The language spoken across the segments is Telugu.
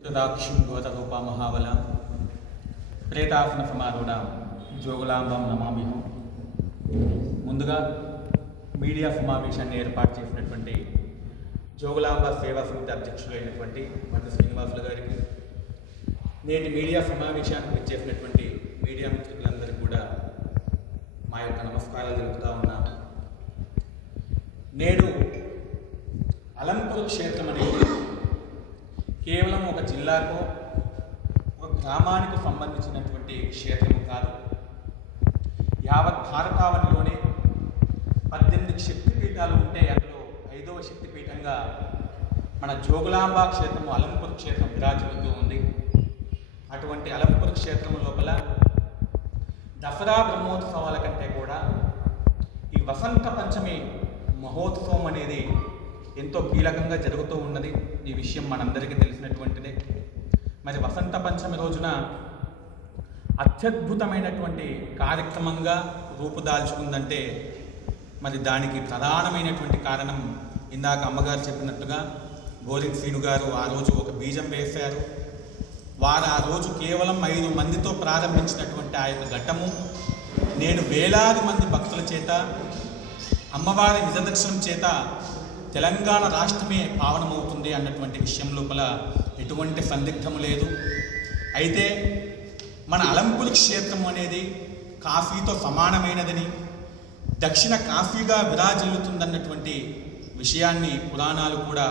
రుదాక్షిం గోతరూప మహాబల ప్రేతాసన సమారూఢ జోగులాంబం నమామిహం ముందుగా మీడియా సమావేశాన్ని ఏర్పాటు చేసినటువంటి జోగులాంబ సేవా సమితి అధ్యక్షులైనటువంటి పండు శ్రీనివాసులు గారికి నేటి మీడియా సమావేశానికి వచ్చేసినటువంటి మీడియా మిత్రులందరికీ కూడా మా యొక్క నమస్కారాలు తెలుపుతా ఉన్నాము నేడు అలంపూర్ క్షేత్రం అనేది కేవలం ఒక జిల్లాకో ఒక గ్రామానికి సంబంధించినటువంటి క్షేత్రం కాదు. యావత్ భారతావనిలోనే పద్దెనిమిది శక్తిపీఠాలు ఉంటే అందులో ఐదవ శక్తిపీఠంగా మన జోగులాంబ క్షేత్రము అలంపూర్ క్షేత్రం విరాజిల్లుతూ ఉంది. అటువంటి అలంపూర్ క్షేత్రం లోపల దసరా బ్రహ్మోత్సవాల కంటే కూడా ఈ వసంత పంచమి మహోత్సవం అనేది ఎంతో కీలకంగా జరుగుతూ ఉన్నది ఈ విషయం మనందరికీ తెలిసినటువంటిదే. మరి వసంత పంచమి రోజున అత్యద్భుతమైనటువంటి కార్యక్రమంగా రూపుదాల్చుకుందంటే మరి దానికి ప్రధానమైనటువంటి కారణం ఇందాక అమ్మగారు చెప్పినట్టుగా గోరింగ్ శ్రీను గారు ఆ రోజు ఒక బీజం వేశారు. వారు ఆ రోజు కేవలం ఐదు మందితో ప్రారంభించినటువంటి ఆ యొక్క ఘట్టము నేను వేలాది మంది భక్తుల చేత అమ్మవారి నిజదర్శనం చేత తెలంగాణ రాష్ట్రమే పావనమవుతుంది అన్నటువంటి విషయం లోపల ఎటువంటి సందిగ్ధము లేదు. అయితే మన అలంపుల క్షేత్రం అనేది కాఫీతో సమానమైనదని దక్షిణ కాఫీగా విరాజిల్లుతుందన్నటువంటి విషయాన్ని పురాణాలు కూడా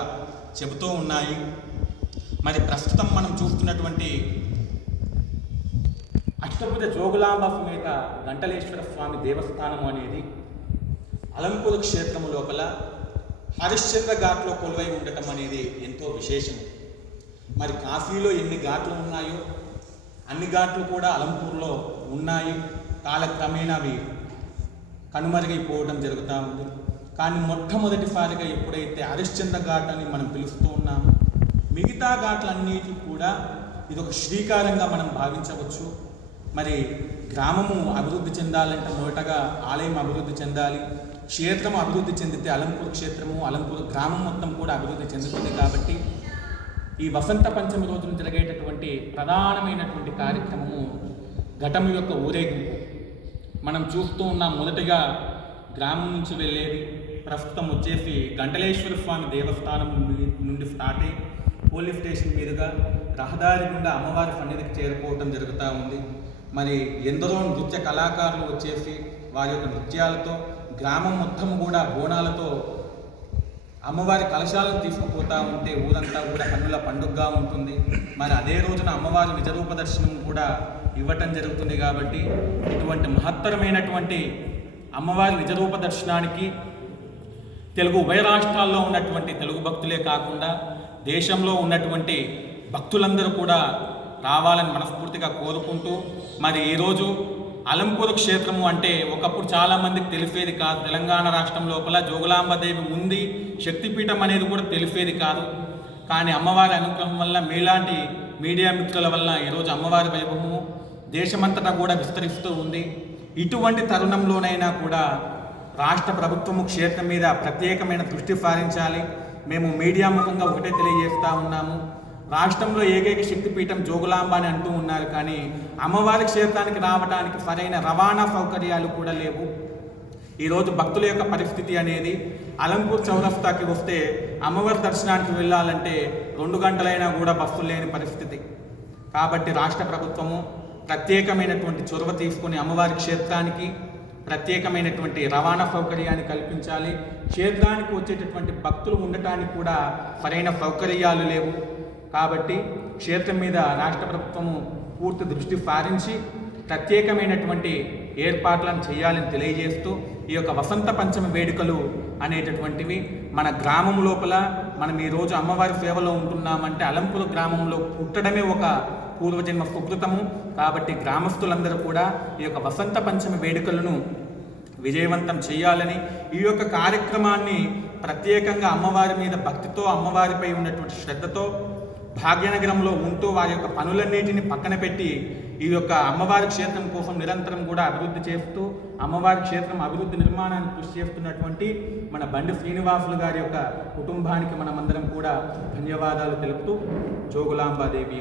చెబుతూ ఉన్నాయి. మరి ప్రస్తుతం మనం చూస్తున్నటువంటి అష్టభుజ జోగులాంబ సమేత గంటలేశ్వర స్వామి దేవస్థానం అనేది అలంపుల క్షేత్రము లోపల హరిశ్చంద్ర ఘాట్లో కొలువై ఉండటం అనేది ఎంతో విశేషం మరి కాఫీలో ఎన్ని ఘాట్లు ఉన్నాయో అన్ని ఘాట్లు కూడా అలంపూర్లో ఉన్నాయి. కాలక్రమేణా అవి కనుమరుగైపోవడం జరుగుతూ ఉంది. కానీ మొట్టమొదటిసారిగా ఎప్పుడైతే హరిశ్చంద్ర ఘాట్ అని మనం పిలుస్తూ ఉన్నామో మిగతా ఘాట్లన్నిటి కూడా ఇది ఒక శ్రీకారంగా మనం భావించవచ్చు. మరి గ్రామము అభివృద్ధి చెందాలంటే మొదటగా ఆలయం అభివృద్ధి చెందాలి. క్షేత్రం అభివృద్ధి చెందితే అలంపూర్ క్షేత్రము అలంపూర్ గ్రామం మొత్తం కూడా అభివృద్ధి చెందుతుంది కాబట్టి ఈ వసంత పంచమి రోజున జరిగేటటువంటి ప్రధానమైనటువంటి కార్యక్రమము ఘటం యొక్క ఊరేగింపు. మనం చూస్తూ ఉన్నాం మొదటిగా గ్రామం నుంచి వెళ్ళేది ప్రస్తుతం వచ్చేసి గంటలేశ్వర స్వామి దేవస్థానం నుండి- నుండి స్టార్ట్ అయ్యి పోలీస్ స్టేషన్ మీదుగా రహదారి గుండా అమ్మవారి సన్నిధికి చేరుకోవటం జరుగుతూ ఉంది. మరి ఎందరో నృత్య కళాకారులు వచ్చేసి వారి యొక్క నృత్యాలతో గ్రామం మొత్తం కూడా బోనాలతో అమ్మవారి కలశాలను తీసుకుపోతా ఉంటే ఊరంతా కూడా కన్నుల పండుగగా ఉంటుంది. మరి అదే రోజున అమ్మవారి నిజరూప దర్శనం కూడా ఇవ్వటం జరుగుతుంది కాబట్టి ఇటువంటి మహత్తరమైనటువంటి అమ్మవారి నిజరూప దర్శనానికి తెలుగు ఉభయ రాష్ట్రాల్లో ఉన్నటువంటి తెలుగు భక్తులే కాకుండా దేశంలో ఉన్నటువంటి భక్తులందరూ కూడా రావాలని మనస్ఫూర్తిగా కోరుకుంటూ మరి ఈరోజు అలంపూర్ క్షేత్రము అంటే ఒకప్పుడు చాలామందికి తెలిసేది కాదు. తెలంగాణ రాష్ట్రం లోపల జోగులాంబదేవి ఉంది. శక్తిపీఠం అనేది కూడా తెలిసేది కాదు. కానీ అమ్మవారి అనుగ్రహం వల్ల మీలాంటి మీడియా మిత్రుల వల్ల ఈరోజు అమ్మవారి వైభవము దేశమంతటా కూడా విస్తరిస్తూ ఉంది. ఇటువంటి తరుణంలోనైనా కూడా రాష్ట్ర ప్రభుత్వము క్షేత్రం మీద ప్రత్యేకమైన దృష్టి సారించాలి. మేము మీడియా ముఖంగా ఒకటే తెలియజేస్తూ ఉన్నాము. రాష్ట్రంలో ఏకైక శక్తిపీఠం జోగులాంబ అని అంటూ ఉన్నారు కానీ అమ్మవారి క్షేత్రానికి రావడానికి సరైన రవాణా సౌకర్యాలు కూడా లేవు. ఈరోజు భక్తుల యొక్క పరిస్థితి అనేది అలంపూర్ చౌరస్తాకి వస్తే అమ్మవారి దర్శనానికి వెళ్ళాలంటే రెండు గంటలైనా కూడా బస్సులు లేని పరిస్థితి. కాబట్టి రాష్ట్ర ప్రభుత్వము ప్రత్యేకమైనటువంటి చొరవ తీసుకొని అమ్మవారి క్షేత్రానికి ప్రత్యేకమైనటువంటి రవాణా సౌకర్యాన్ని కల్పించాలి. క్షేత్రానికి వచ్చేటటువంటి భక్తులు ఉండటానికి కూడా సరైన సౌకర్యాలు లేవు. కాబట్టి క్షేత్రం మీద రాష్ట్ర ప్రభుత్వము పూర్తి దృష్టి సారించి ప్రత్యేకమైనటువంటి ఏర్పాట్లను చేయాలని తెలియజేస్తూ ఈ యొక్క వసంత పంచమి వేడుకలు అనేటటువంటివి మన గ్రామం లోపల మనం ఈరోజు అమ్మవారి సేవలో ఉంటున్నామంటే అలంపుల గ్రామంలో పుట్టడమే ఒక పూర్వజన్మ సుకృతము. కాబట్టి గ్రామస్తులందరూ కూడా ఈ యొక్క వసంత పంచమి వేడుకలను విజయవంతం చేయాలని ఈ యొక్క కార్యక్రమాన్ని ప్రత్యేకంగా అమ్మవారి మీద భక్తితో అమ్మవారిపై ఉన్నటువంటి శ్రద్ధతో భాగ్యనగరంలో ఉంటూ వారి యొక్క పనులన్నిటిని పక్కన పెట్టి ఈ యొక్క అమ్మవారి క్షేత్రం కోసం నిరంతరం కూడా అభివృద్ధి చేస్తూ అమ్మవారి క్షేత్రం అభివృద్ధి నిర్మాణానికి కృషి చేస్తున్నటువంటి మన బండి శ్రీనివాసులు గారి యొక్క కుటుంబానికి మనమందరం కూడా ధన్యవాదాలు తెలుపుతూ జోగులాంబాదేవి